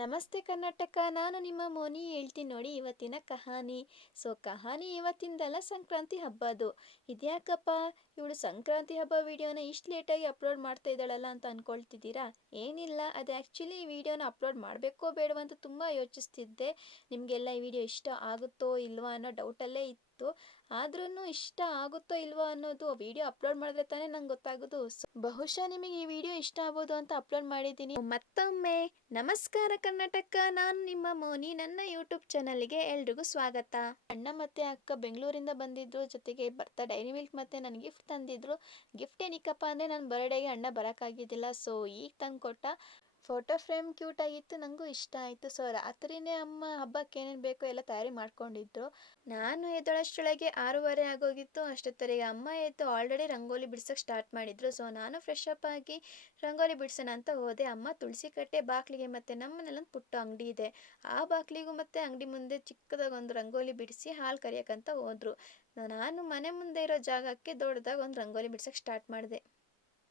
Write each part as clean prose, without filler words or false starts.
ನಮಸ್ತೆ ಕರ್ನಾಟಕ, ನಾನು ನಿಮ್ಮ ಮೋನಿ ಹೇಳ್ತೀನಿ ನೋಡಿ ಇವತ್ತಿನ ಕಹಾನಿ. ಕಹಾನಿ ಇವತ್ತಿಂದಲ್ಲ, ಸಂಕ್ರಾಂತಿ ಹಬ್ಬದು. ಇದ್ಯಾಕಪ್ಪ ಇವಳು ಸಂಕ್ರಾಂತಿ ಹಬ್ಬ ವಿಡಿಯೋನ ಇಷ್ಟು ಲೇಟಾಗಿ ಅಪ್ಲೋಡ್ ಮಾಡ್ತಾ ಇದ್ದಾಳಲ್ಲ ಅಂತ ಅಂದ್ಕೊಳ್ತಿದ್ದೀರಾ? ಏನಿಲ್ಲ, ಅದು ಆ್ಯಕ್ಚುಲಿ ಈ ವಿಡಿಯೋನ ಅಪ್ಲೋಡ್ ಮಾಡಬೇಕೋ ಬೇಡವೋ ಅಂತ ತುಂಬ ಯೋಚಿಸ್ತಿದ್ದೆ. ನಿಮಗೆಲ್ಲ ಈ ವಿಡಿಯೋ ಇಷ್ಟ ಆಗುತ್ತೋ ಇಲ್ವೋ ಅನ್ನೋ ಡೌಟಲ್ಲೇ ಇತ್ತು. ಆದ್ರೂ ಇಷ್ಟ ಆಗುತ್ತೋ ಇಲ್ವೋ ಅನ್ನೋದು ವಿಡಿಯೋ ಅಪ್ಲೋಡ್ ಮಾಡಿದ್ರೆ ತಾನೇ ನಂಗೆ ಗೊತ್ತಾಗೋದು. ಬಹುಶಃ ನಿಮಗೆ ಈ ವಿಡಿಯೋ ಇಷ್ಟ ಆಗ್ಬೋದು ಅಂತ ಅಪ್ಲೋಡ್ ಮಾಡಿದ್ದೀನಿ. ಮತ್ತೊಮ್ಮೆ ನಮಸ್ಕಾರ ಕರ್ನಾಟಕ, ನಾನು ನಿಮ್ಮ ಮೋನಿ. ನನ್ನ ಯೂಟ್ಯೂಬ್ ಚಾನಲ್ಗೆ ಎಲ್ರಿಗೂ ಸ್ವಾಗತ. ಅಣ್ಣ ಮತ್ತೆ ಅಕ್ಕ ಬೆಂಗಳೂರಿಂದ ಬಂದಿದ್ರು, ಜೊತೆಗೆ ಬರ್ತಾ ಡೈರಿ ಮಿಲ್ಕ್ ಮತ್ತೆ ನನಗೆ ಗಿಫ್ಟ್ ತಂದಿದ್ರು. ಗಿಫ್ಟ್ ಏನಕ್ಕಪ್ಪ ಅಂದರೆ ನನ್ನ ಬರ್ಡೇಗೆ ಅಣ್ಣ ಬರೋಕ್ಕಾಗಿದ್ದಿಲ್ಲ, ಸೊ ಈಗ ತಂದು ಕೊಟ್ಟ. ಫೋಟೋ ಫ್ರೇಮ್ ಕ್ಯೂಟ್ ಆಗಿತ್ತು, ನನಗೂ ಇಷ್ಟ ಆಯಿತು. ರಾತ್ರಿನೇ ಅಮ್ಮ ಹಬ್ಬಕ್ಕೆ ಏನೇನು ಬೇಕೋ ಎಲ್ಲ ತಯಾರಿ ಮಾಡ್ಕೊಂಡಿದ್ರು. ನಾನು ಎದ್ದಳಷ್ಟರೊಳಗೆ 6:30 ಆಗೋಗಿತ್ತು. ಅಷ್ಟೊತ್ತರಿಗೆ ಅಮ್ಮ ಎದ್ದು ಆಲ್ರೆಡಿ ರಂಗೋಲಿ ಬಿಡ್ಸೋಕ್ಕೆ ಸ್ಟಾರ್ಟ್ ಮಾಡಿದ್ರು. ನಾನು ಫ್ರೆಶ್ ಅಪ್ ಆಗಿ ರಂಗೋಲಿ ಬಿಡ್ಸೋಣ ಅಂತ ಹೋದೆ. ಅಮ್ಮ ತುಳಸಿ ಕಟ್ಟೆ ಬಾಗಿಲಿಗೆ ಮತ್ತು ನಮ್ಮನೆಲ್ಲೊಂದು ಪುಟ್ಟ ಅಂಗಡಿ ಇದೆ, ಆ ಬಾಗಿಲಿಗೂ ಮತ್ತು ಅಂಗಡಿ ಮುಂದೆ ಚಿಕ್ಕದಾಗಿ ಒಂದು ರಂಗೋಲಿ ಬಿಡಿಸಿ ಹಾಲು ಕರಿಯೋಕ್ಕಂತ ಹೋದರು. ನಾನು ಮನೆ ಮುಂದೆ ಇರೋ ಜಾಗಕ್ಕೆ ದೊಡ್ಡದಾಗಿ ಒಂದು ರಂಗೋಲಿ ಬಿಡ್ಸೋಕ್ಕೆ ಸ್ಟಾರ್ಟ್ ಮಾಡಿದೆ.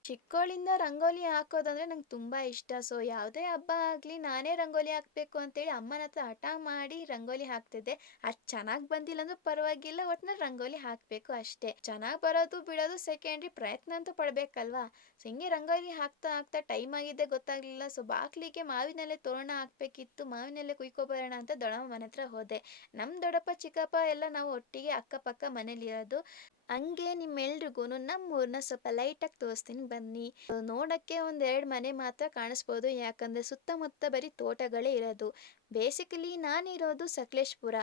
ಚಿಕ್ಕವಳಿಂದ ರಂಗೋಲಿ ಹಾಕೋದಂದರೆ ನಂಗೆ ತುಂಬ ಇಷ್ಟ. ಯಾವುದೇ ಹಬ್ಬ ಆಗಲಿ ನಾನೇ ರಂಗೋಲಿ ಹಾಕಬೇಕು ಅಂತೇಳಿ ಅಮ್ಮನ ಹತ್ರ ಹಠ ಮಾಡಿ ರಂಗೋಲಿ ಹಾಕ್ತಿದ್ದೆ. ಅಷ್ಟು ಚೆನ್ನಾಗಿ ಬಂದಿಲ್ಲ ಅಂದರೂ ಪರವಾಗಿಲ್ಲ, ಒಟ್ನಲ್ಲಿ ರಂಗೋಲಿ ಹಾಕಬೇಕು ಅಷ್ಟೇ. ಚೆನ್ನಾಗಿ ಬರೋದು ಬಿಡೋದು ಸೆಕೆಂಡ್ರಿ, ಪ್ರಯತ್ನ ಅಂತೂ ಪಡಬೇಕಲ್ವಾ. ಹಿಂಗೆ ರಂಗೋಲಿ ಹಾಕ್ತಾ ಹಾಕ್ತಾ ಟೈಮ್ ಆಗಿದ್ದೆ ಗೊತ್ತಾಗಲಿಲ್ಲ. ಬಾಗಿಲಿಗೆ ಮಾವಿನೆಲೆ ತೋರಣ ಹಾಕಬೇಕಿತ್ತು. ಮಾವಿನೆಲೆ ಕುಯ್ಕೊಬರೋಣ ಅಂತ ದೊಡ್ಡಮ್ಮ ಮನೆ ಹತ್ರ ಹೋದೆ. ನಮ್ಮ ದೊಡ್ಡಪ್ಪ ಚಿಕ್ಕಪ್ಪ ಎಲ್ಲ ನಾವು ಒಟ್ಟಿಗೆ ಅಕ್ಕಪಕ್ಕ ಮನೇಲಿರೋದು. ಹಂಗೆ ನಿಮ್ಮೆಲ್ರಿಗೂ ನಮ್ಮೂರನ್ನ ಸ್ವಲ್ಪ ಲೈಟಾಗಿ ತೋರಿಸ್ತೀನಿ ಬನ್ನಿ. ನೋಡೋಕ್ಕೆ ಒಂದೆರಡು ಮನೆ ಮಾತ್ರ ಕಾಣಿಸ್ಬೋದು, ಯಾಕಂದರೆ ಸುತ್ತಮುತ್ತ ಬರೀ ತೋಟಗಳೇ ಇರೋದು. ಬೇಸಿಕಲಿ ನಾನಿರೋದು ಸಕಲೇಶಪುರ.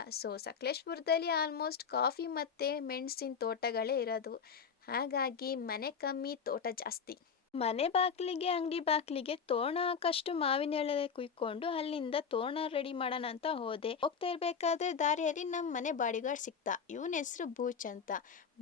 ಸಕಲೇಶಪುರದಲ್ಲಿ ಆಲ್ಮೋಸ್ಟ್ ಕಾಫಿ ಮತ್ತು ಮೆಣಸಿನ ತೋಟಗಳೇ ಇರೋದು. ಹಾಗಾಗಿ ಮನೆ ಕಮ್ಮಿ, ತೋಟ ಜಾಸ್ತಿ. ಮನೆ ಬಾಗಿಲಿಗೆ ಅಂಗಡಿ ಬಾಗಿಲಿಗೆ ತೋರಣ ಹಾಕಷ್ಟು ಮಾವಿನ ಎಳೆ ಕುಯ್ಕೊಂಡು ಅಲ್ಲಿಂದ ತೋರಣ ರೆಡಿ ಮಾಡೋಣ ಅಂತ ಹೋದೆ. ಹೋಗ್ತಾ ಇರ್ಬೇಕಾದ್ರೆ ದಾರಿಯಲ್ಲಿ ನಮ್ಮ ಮನೆ ಬಾಡಿಗಾರ್ಡ್ ಸಿಕ್ತ. ಇವನ ಹೆಸರು ಬೂಚ್ ಅಂತ.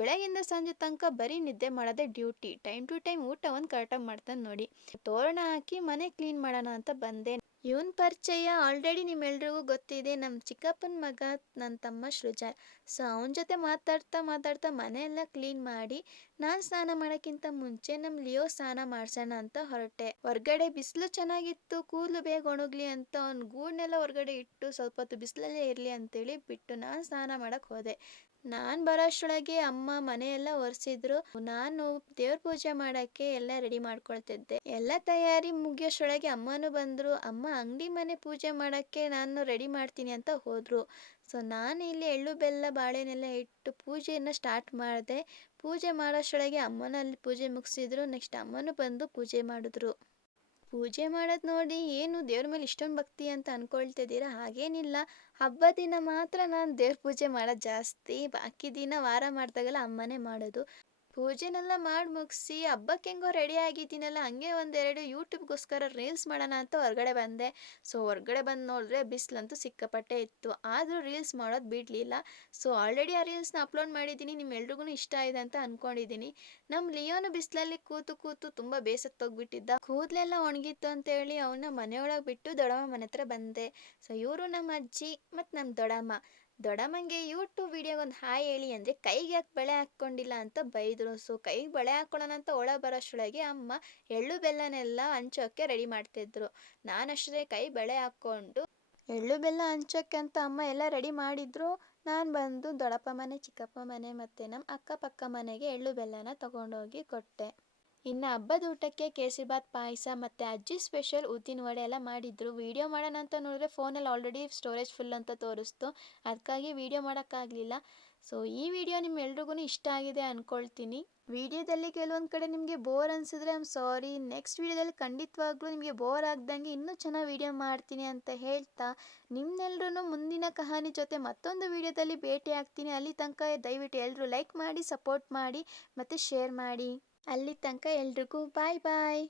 ಬೆಳಗಿಂದ ಸಂಜೆ ತನಕ ಬರೀ ನಿದ್ದೆ ಮಾಡೋದೇ ಡ್ಯೂಟಿ. ಟೈಮ್ ಟು ಟೈಮ್ ಊಟ ಒಂದು ಕರೆಕ್ಟಾಗಿ ಮಾಡ್ತಾನೆ ನೋಡಿ. ತೋರಣ ಹಾಕಿ ಮನೆ ಕ್ಲೀನ್ ಮಾಡೋಣ ಅಂತ ಬಂದೆ. ಇವನ್ ಪರಿಚಯ ಆಲ್ರೆಡಿ ನಿಮ್ಮೆಲ್ರಿಗೂ ಗೊತ್ತಿದೆ, ನಮ್ಮ ಚಿಕ್ಕಪ್ಪನ ಮಗ, ನನ್ನ ತಮ್ಮ ಸೃಜನ್. ಅವನ ಜೊತೆ ಮಾತಾಡ್ತಾ ಮಾತಾಡ್ತಾ ಮನೆಯೆಲ್ಲ ಕ್ಲೀನ್ ಮಾಡಿ ನಾನು ಸ್ನಾನ ಮಾಡೋಕ್ಕಿಂತ ಮುಂಚೆ ನಮ್ಮ ಲಿಯೋ ಸ್ನಾನ ಮಾಡ್ಸೋಣ ಅಂತ ಹೊರಟೆ. ಹೊರಗಡೆ ಬಿಸಿಲು ಚೆನ್ನಾಗಿತ್ತು, ಕೂದಲು ಬೇಗ ಒಣಗ್ಲಿ ಅಂತ ಅವ್ನ ಗೂಡನ್ನೆಲ್ಲ ಹೊರಗಡೆ ಇಟ್ಟು ಸ್ವಲ್ಪ ಹೊತ್ತು ಬಿಸಿಲಲ್ಲೇ ಇರಲಿ ಅಂತೇಳಿ ಬಿಟ್ಟು ನಾನು ಸ್ನಾನ ಮಾಡೋಕ್ಕೆ ಹೋದೆ. ನಾನು ಬರೋಷ್ಟರೊಳಗೆ ಅಮ್ಮ ಮನೆಯೆಲ್ಲ ಒರೆಸಿದ್ರು. ನಾನು ದೇವ್ರ ಪೂಜೆ ಮಾಡೋಕ್ಕೆ ಎಲ್ಲ ರೆಡಿ ಮಾಡ್ಕೊಳ್ತಿದ್ದೆ. ಎಲ್ಲ ತಯಾರಿ ಮುಗಿಯೋಷ್ಟರೊಳಗೆ ಅಮ್ಮನೂ ಬಂದರು. ಅಮ್ಮ ಅಂಗಡಿ ಮನೆ ಪೂಜೆ ಮಾಡೋಕ್ಕೆ ನಾನು ರೆಡಿ ಮಾಡ್ತೀನಿ ಅಂತ ಹೋದರು. ನಾನು ಇಲ್ಲಿ ಎಳ್ಳು ಬೆಲ್ಲ ಬಾಳೆನೆಲ್ಲ ಇಟ್ಟು ಪೂಜೆಯನ್ನು ಸ್ಟಾರ್ಟ್ ಮಾಡಿದೆ. ಪೂಜೆ ಮಾಡೋಷ್ಟರೊಳಗೆ ಅಮ್ಮನಲ್ಲಿ ಪೂಜೆ ಮುಗಿಸಿದ್ರು. ನೆಕ್ಸ್ಟ್ ಅಮ್ಮನೂ ಬಂದು ಪೂಜೆ ಮಾಡಿದ್ರು. ಪೂಜೆ ಮಾಡೋದು ನೋಡಿ ಏನು ದೇವ್ರ ಮೇಲೆ ಇಷ್ಟೊಂದು ಭಕ್ತಿ ಅಂತ ಅಂದ್ಕೊಳ್ತಿದ್ದೀರಾ? ಹಾಗೇನಿಲ್ಲ, ಹಬ್ಬ ದಿನ ಮಾತ್ರ ನಾನು ದೇವ್ರ ಪೂಜೆ ಮಾಡೋದು ಜಾಸ್ತಿ. ಬಾಕಿ ದಿನ ವಾರ ಮಾಡಿದಾಗೆಲ್ಲ ಅಮ್ಮನೇ ಮಾಡೋದು. ಪೂಜೆನೆಲ್ಲ ಮಾಡಿ ಮುಗಿಸಿ ಹಬ್ಬಕ್ಕೆ ಹೆಂಗೋ ರೆಡಿ ಆಗಿದ್ದೀನಲ್ಲ, ಹಂಗೆ ಒಂದೆರಡು ಯೂಟ್ಯೂಬ್ಗೋಸ್ಕರ ರೀಲ್ಸ್ ಮಾಡೋಣ ಅಂತ ಹೊರಗಡೆ ಬಂದೆ. ಹೊರಗಡೆ ಬಂದು ನೋಡಿದ್ರೆ ಬಿಸಿಲಂತೂ ಸಿಕ್ಕಾಪಟ್ಟೆ ಇತ್ತು, ಆದರೂ ರೀಲ್ಸ್ ಮಾಡೋದು ಬಿಡಲಿಲ್ಲ. ಆಲ್ರೆಡಿ ಆ ರೀಲ್ಸ್ನ ಅಪ್ಲೋಡ್ ಮಾಡಿದ್ದೀನಿ, ನಿಮ್ಮೆಲ್ರಿಗೂ ಇಷ್ಟ ಇದೆ ಅಂತ ಅಂದ್ಕೊಂಡಿದ್ದೀನಿ. ನಮ್ಮ ಲಿಯೋನು ಬಿಸಿಲಲ್ಲಿ ಕೂತು ಕೂತು ತುಂಬ ಬೇಸತ್ತೋಗ್ಬಿಟ್ಟಿದ್ದ. ಕೂದಲೆಲ್ಲ ಒಣಗಿತ್ತು ಅಂತೇಳಿ ಅವನ್ನ ಮನೆಯೊಳಗೆ ಬಿಟ್ಟು ದೊಡ್ಡಮ್ಮ ಮನೆ ಹತ್ರ ಬಂದೆ. ಇವರು ನಮ್ಮ ಅಜ್ಜಿ ಮತ್ತು ನಮ್ಮ ದೊಡ್ಡಮ್ಮಂಗೆ ಯೂಟ್ಯೂಬ್ ವಿಡಿಯೋಗೆ ಒಂದು ಹಾಯ್ ಹೇಳಿ ಅಂದರೆ ಕೈಗೆ ಯಾಕೆ ಬಳೆ ಹಾಕ್ಕೊಂಡಿಲ್ಲ ಅಂತ ಬೈದರು. ಕೈಗೆ ಬಳೆ ಹಾಕ್ಕೊಳ್ಳೋಣ ಅಂತ ಒಳಗೆ ಬರೋಷ್ಟರೊಳಗೆ ಅಮ್ಮ ಎಳ್ಳು ಬೆಲ್ಲನೆಲ್ಲ ಹಂಚೋಕ್ಕೆ ರೆಡಿ ಮಾಡ್ತಿದ್ರು. ನಾನಷ್ಟೇ ಕೈ ಬಳೆ ಹಾಕ್ಕೊಂಡು ಎಳ್ಳು ಬೆಲ್ಲ ಹಂಚೋಕ್ಕೆ ಅಂತ ಅಮ್ಮ ಎಲ್ಲ ರೆಡಿ ಮಾಡಿದ್ರು. ನಾನು ಬಂದು ದೊಡ್ಡಪ್ಪ ಮನೆ, ಚಿಕ್ಕಪ್ಪ ಮನೆ ಮತ್ತು ನಮ್ಮ ಅಕ್ಕಪಕ್ಕ ಮನೆಗೆ ಎಳ್ಳು ಬೆಲ್ಲನ ತೊಗೊಂಡೋಗಿ ಕೊಟ್ಟೆ. ಇನ್ನು ಹಬ್ಬದ ಊಟಕ್ಕೆ ಕೇಸರಿಬಾತ್ ಪಾಯಸ ಮತ್ತು ಅಜ್ಜಿ ಸ್ಪೆಷಲ್ ಉದ್ದಿನ ವಡೆ ಎಲ್ಲ ಮಾಡಿದ್ರು. ವಿಡಿಯೋ ಮಾಡೋಣ ಅಂತ ನೋಡಿದ್ರೆ ಫೋನಲ್ಲಿ ಆಲ್ರೆಡಿ ಸ್ಟೋರೇಜ್ ಫುಲ್ ಅಂತ ತೋರಿಸ್ತು, ಅದಕ್ಕಾಗಿ ವಿಡಿಯೋ ಮಾಡೋಕ್ಕಾಗಲಿಲ್ಲ. ಈ ವಿಡಿಯೋ ನಿಮ್ಮೆಲ್ರಿಗೂ ಇಷ್ಟ ಆಗಿದೆ ಅಂದ್ಕೊಳ್ತೀನಿ. ವಿಡಿಯೋದಲ್ಲಿ ಕೆಲವೊಂದು ಕಡೆ ನಿಮಗೆ ಬೋರ್ ಅನಿಸಿದ್ರೆ ಐ ಆಮ್ ಸಾರಿ. ನೆಕ್ಸ್ಟ್ ವಿಡಿಯೋದಲ್ಲಿ ಖಂಡಿತವಾಗ್ಲೂ ನಿಮಗೆ ಬೋರ್ ಆಗ್ದಂಗೆ ಇನ್ನೂ ಚೆನ್ನಾಗಿ ವಿಡಿಯೋ ಮಾಡ್ತೀನಿ ಅಂತ ಹೇಳ್ತಾ ನಿಮ್ಮೆಲ್ಲರೂ ಮುಂದಿನ ಕಹಾನಿ ಜೊತೆ ಮತ್ತೊಂದು ವಿಡಿಯೋದಲ್ಲಿ ಭೇಟಿ ಆಗ್ತೀನಿ. ಅಲ್ಲಿ ತನಕ ದಯವಿಟ್ಟು ಎಲ್ಲರೂ ಲೈಕ್ ಮಾಡಿ, ಸಪೋರ್ಟ್ ಮಾಡಿ ಮತ್ತು ಶೇರ್ ಮಾಡಿ. ಅಲ್ಲಿ ತನಕ ಎಲ್ರಿಗೂ ಬಾಯ್ ಬಾಯ್.